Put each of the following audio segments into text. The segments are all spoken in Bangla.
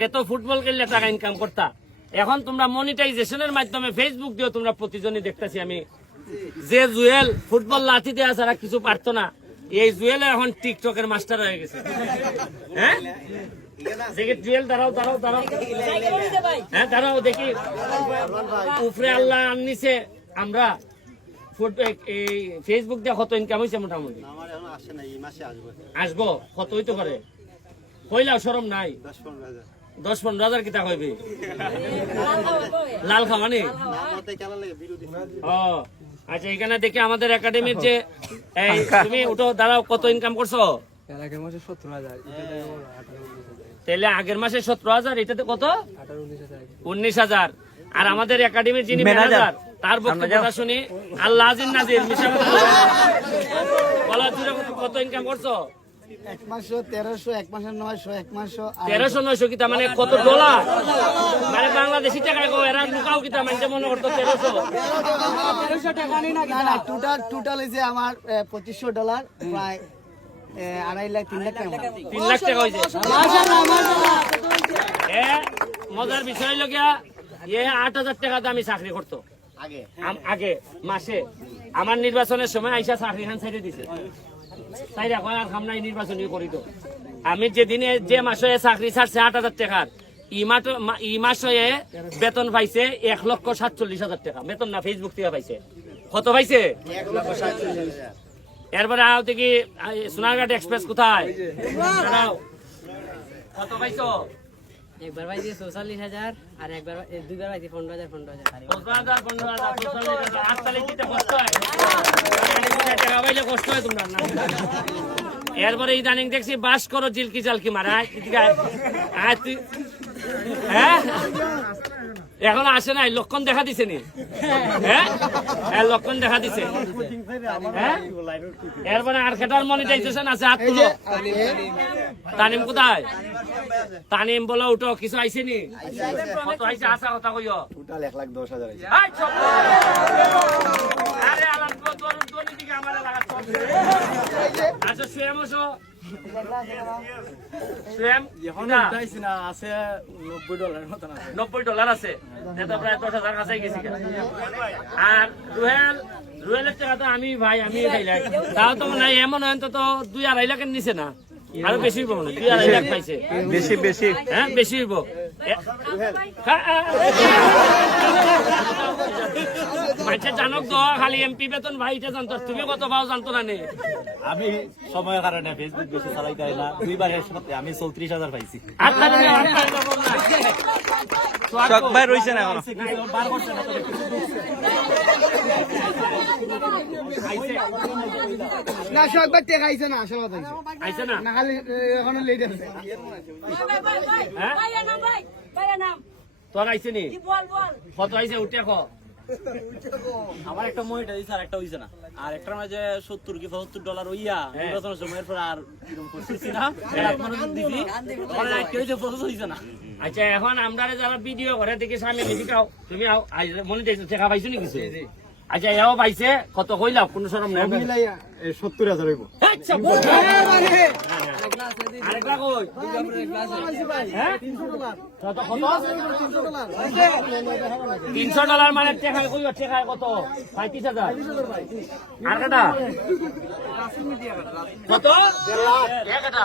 আগে তো ফুটবল খেললে টাকা ইনকাম করতা, এখন তোমরা মনিটাইজেশনের মাধ্যমে ফেসবুক দিয়েও তোমরা প্রতিজনই দেখতেছি আমি, যে জুয়েল ফুটবল লাঠি দেওয়া ছাড়া কিছু পারতো না, এই জুয়েল এখন টিকটকের মাস্টার হয়ে গেছে। হ্যাঁ জুয়েল দাঁড়াও দাঁড়াও দাঁড়াও, হ্যাঁ দাঁড়াও দেখি, উপরে আল্লাহ নিচে আমরা ফেসবুক দিয়ে কত ইনকাম হয়েছে মোটামুটি? আসবো কত হইতে পারে? কইলাও শরম নাই? 10-15 হাজার কিতা হইবে? লাল খাওয়ানি? ও আচ্ছা, এখানে দেখি আমাদের একাডেমির যে এই তুমি উঠো দাঁড়াও, কত ইনকাম করছো? তাহলে আগের মাসে 17,000, এটাতে কত? 19,000। আর আমাদের একাডেমির যিনি ম্যানেজার তার বক্তব্য শুনি আল্লাহ আজিজ নাজির মিশা বলা, কত ইনকাম করছো? 1 মাসে 1300, 1 মাসে 900, 1 মাসে 1300-900 কিতা মানে কত ডলার? মানে বাংলাদেশি টাকা এরা লুকাও কিতা মানে মনে করতো 1300 টাকা না, টোটাল হয়েছে আমার $2500, প্রায় 2.5 লাখ 3 লাখ টাকা। 3 লাখ টাকা হয়েছে। মজার বিষয় হলো গিয়া 8,000 টাকাতে আমি চাকরি করতো আগে মাসে। আমার নির্বাচনের সময় আইসা চাকরি খান ছেড়ে দিছে, চাইরা কয় আর খাম নাই নির্বাচনী করি তো। আমি যেদিনে যে মাসে চাকরি ছাড়ছে 8,000 টাকার, ই মাসে বেতন পাইছে 1,47,000 টাকা বেতন, না ফেসবুক থেকে পাইছে। কত পাইছে? 1,47,000। এরপরে আও দেখি সোনারঘাট এক্সপ্রেস কোথায়, কত পাইছো? একবার পাইছি 44,000 আর একবার দুইবার পাইছি 15,000। 15,000 8 দিতে কষ্ট হয়, টাকা পাইলে কষ্ট হয় তোমরা না। এরপরে ইদানিং দেখছি বাস করো জিলকি জালকি মারা, হ্যাঁ এখন আসে নাই, লক্ষণ দেখা দিছে নি? হ্যাঁ লক্ষণ দেখা দিছে। হ্যাঁ এরপরে আর খেটার মনিটাইজেশন আছে, হাত তুলো। তানিম কোথায়? তানিম বলো উঠো, কিছু আইছে নি? কত আইছে? আসা কথা কইও। টোটাল 1,10,000 আছে। আরে আলাম তো তোর দিকে আমার লাগা চলছে। আচ্ছা সুয়েম ওসো, সুয়েম এখন উঠাইছি না, আছে $90 মত না। $90 আছে, এটা প্রায় 10,000 কাছে গেছি। আর রুয়েলের টাকা তো আমি ভাই আমি খাইলাই, তাও তো মানে এমন হয় তো 2-2.5 লাখের নিচে না, আরো বেশি হইব মনে, 2-2.5 লাখ পাইছে। বেশি হ্যাঁ বেশি হইব। মাঝে জানক তো খালি এমপি বেতন ভাই, এটা জানতো, তুমি কত পাও জানতো না? আমি সময়ের কারণে ফেসবুক বেশি চালাইতে হয় না, 2 বারের সাথে আমি 34,000 পাইছি। শখ ভাই রইছে না এখনো। না সববার টাকা আইছে না, আসলে আইছে না, না খালি এখনো লেট আছে। তোর আইছে নি? কত আইছে উঠে ক? আমার একটা মনিটা দিছে আর একটা হইছে না, আর একটা মাঝে 70 কি $75 হইয়া নির্বাচনের সময়ের পর আর এরকম করতেছি না, মনোযোগ দিছি, পরে আর কেউ যে প্রসেস হইছে না। আচ্ছা এখন আমরা যারা ভিডিও করে দেখি সামনে বেশি খাও, তুমি মনিটাইজেশন টাকা পাইছো নি কিছু? আচ্ছা এও পাইছে, কত কইলাও? কোনো শরম নাই। 70,000 হইব। আচ্ছা আরেকটা কই? হ্যাঁ কত কত? $300 মানে টাকা কই? টাকা কত? 35,000। আর কটা? কত? 1 টাকা।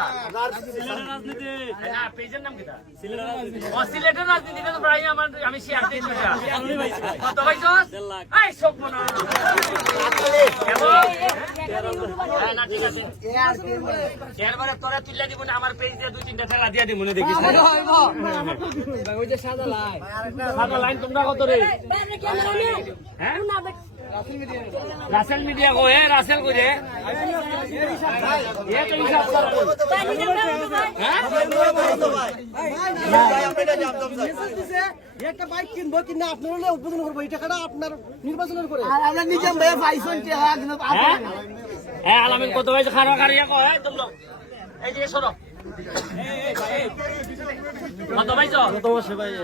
সিলেটের রাজনীতি না, পেজের নাম কিটা? সিলেটের রাজনীতি। ও সিলেটের রাজনীতিটা তো প্রায় আমি শেয়ার দিই না। কত পাইছো? এই সব না। না ঠিক আছে, এরপরে তোরা তুলে দিব না, আমার পেজ দিয়ে 2-3টা টাকা দিয়ে দিব, মনে দেখিস সাদা লাইন। তোমরা কত রে? হ্যাঁ রাসেল মিডিয়া কো, রাসেল কো রে, তো হিসাব করো। একটা বাইক কিনবো, কিনা আপনার হলে উদ্বোধন করবো, এই টাকাটা আপনার নির্বাচনের করে। আর আমরা নিজে ভাইয়া পাইছেন টাকা, কিন্তু হ্যাঁ আলামিন কত হয়েছে? খারা খারিয়া কো, তোমরা এই যে সরো। কত পাইছো?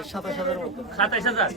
27,000 27,000।